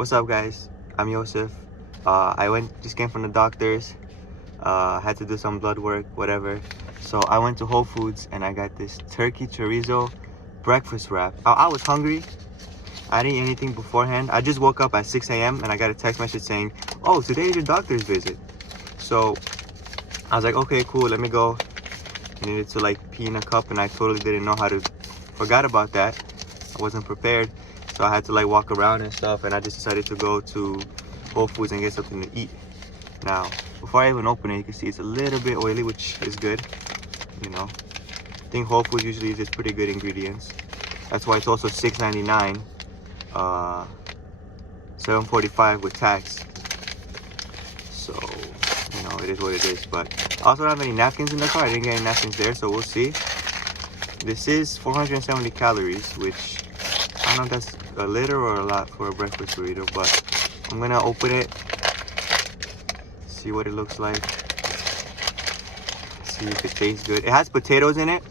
What's up, guys? I'm Joseph. Just came from the doctor's. Had to do some blood work, whatever. So I went to Whole Foods and I got this turkey chorizo breakfast wrap. I was hungry. I didn't eat anything beforehand. I just woke up at 6 a.m. and I got a text message saying, "Oh, today is your doctor's visit." So I was like, "Okay, cool. Let me go." I needed to pee in a cup and I totally didn't know how to. Forgot about that. I wasn't prepared. So I had to walk around and stuff, and I just decided to go to Whole Foods and get something to eat. Now, before I even open it, you can see it's a little bit oily, which is good. I think Whole Foods usually uses pretty good ingredients. That's why it's also $6.99, $7.45 with tax. So, it is what it is. But I also don't have any napkins in the car. I didn't get any napkins there, so we'll see. This is 470 calories, which I don't know if that's a little or a lot for a breakfast burrito, but I'm gonna open it, see what it looks like, see if it tastes good. It has potatoes in it,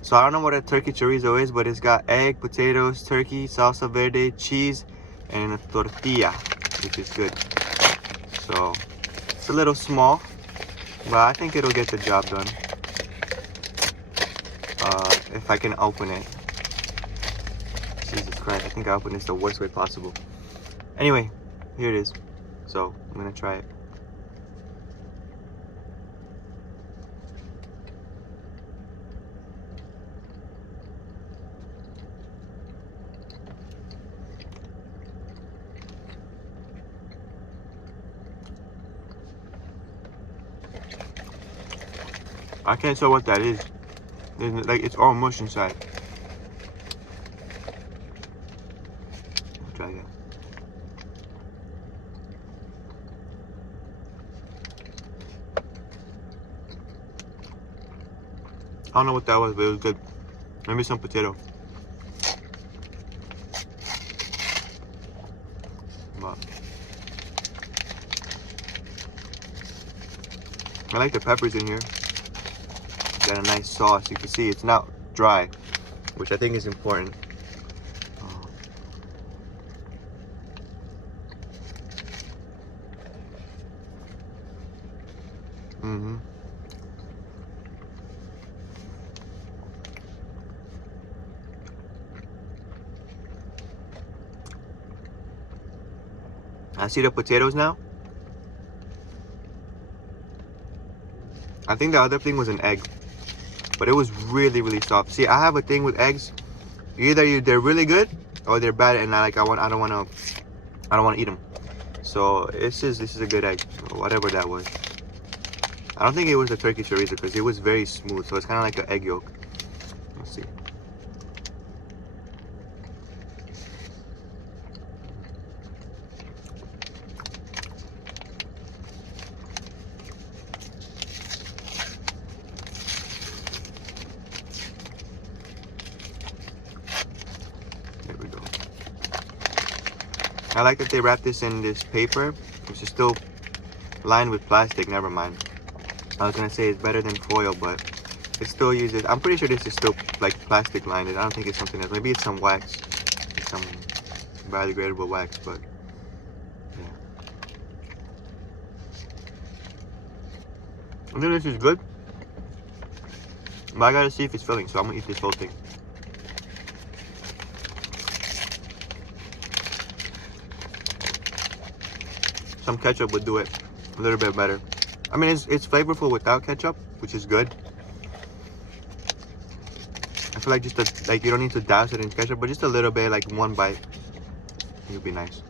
so I don't know what a turkey chorizo is, but it's got egg, potatoes, turkey, salsa verde, cheese, and a tortilla, which is good. So it's a little small, but I think it'll get the job done. If I can open it. Jesus Christ, I think I opened this the worst way possible. Anyway, here it is. So, I'm gonna try it. I can't tell what that is. It's all mush inside. I'll try again. I don't know what that was, but it was good. Maybe some potato. But I like the peppers in here. Got a nice sauce. You can see it's not dry, which I think is important. I see the potatoes now. I think the other thing was an egg, but it was really, really soft. See, I have a thing with eggs. Either they're really good or they're bad, and I don't want to eat them. So this is a good egg, whatever that was. I don't think it was a turkey chorizo because it was very smooth, so it's kind of like an egg yolk. Let's see. There we go. I like that they wrapped this in this paper, which is still lined with plastic. Never mind. I was gonna say it's better than foil, but it still uses. I'm pretty sure this is still plastic lined. I don't think it's something else. Maybe it's some wax, some biodegradable wax, but yeah. I think this is good, but I gotta see if it's filling, so I'm gonna eat this whole thing. Some ketchup would do it a little bit better. I mean, it's flavorful without ketchup, which is good. I feel like you don't need to douse it in ketchup, but just a little bit, one bite, it would be nice.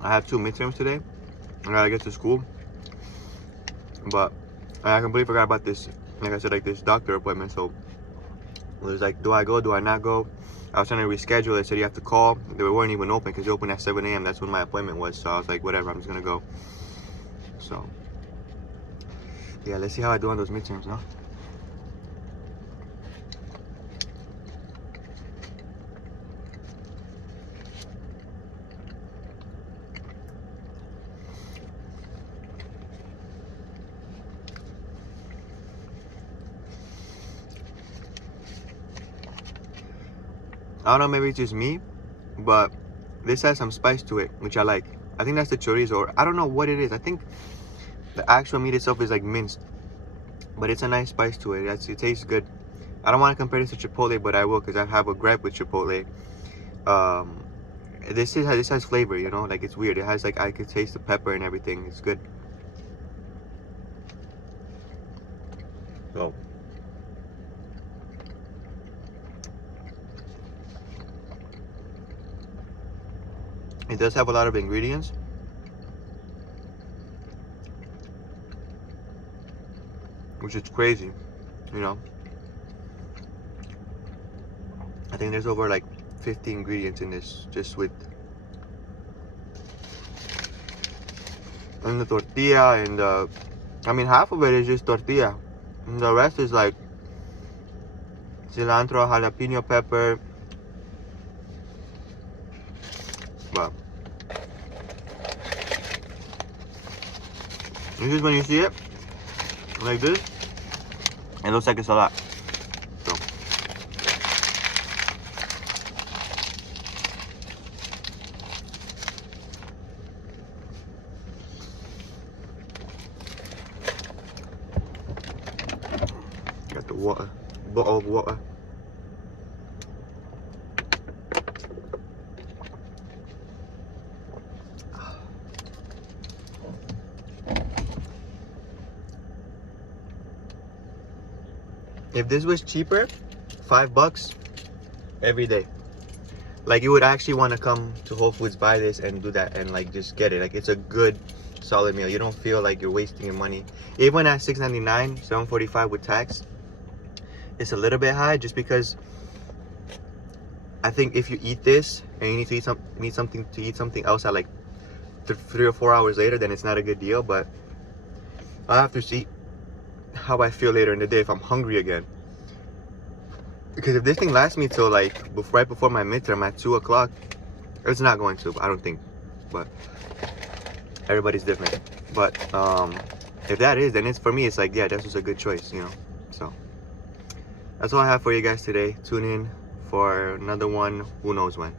I have 2 midterms today. I gotta get to school, but I completely forgot about this. Like I said, this doctor appointment. So it was do I go? Do I not go? I was trying to reschedule. They said you have to call. They weren't even open because they open at 7 a.m. That's when my appointment was. So I was like, whatever, I'm just gonna go. So yeah, let's see how I do on those midterms, no? I don't know, maybe it's just me, but this has some spice to it, which I like. I think that's the chorizo, or I don't know what it is. I think the actual meat itself is like minced, but it's a nice spice to it. It tastes good. I don't want to compare this to Chipotle, but I will, because I have a gripe with Chipotle. This has flavor, you know, like it's weird. It has like, I could taste the pepper and everything. It's good. So it does have a lot of ingredients. Which is crazy, you know. I think there's over like 50 ingredients in this, just with and the tortilla, and I mean, half of it is just tortilla, and the rest is like cilantro, jalapeno pepper. But this is when you see it like this, it looks like it's a lot. So got the water, bottle of water. If this was cheaper, $5 every day. Like, you would actually want to come to Whole Foods, buy this, and do that, and like just get it. Like, it's a good, solid meal. You don't feel like you're wasting your money. Even at $6.99, $7.45 with tax, it's a little bit high, just because I think if you eat this and you need to eat something else at like 3 or 4 hours later, then it's not a good deal. But I have to see how I feel later in the day, if I'm hungry again. Because if this thing lasts me till like right before my midterm at 2 o'clock, it's not going to, I don't think. But everybody's different. But if that is, then it's, for me, it's like, yeah, this was a good choice, you know. So that's all I have for you guys today. Tune in for another one, who knows when.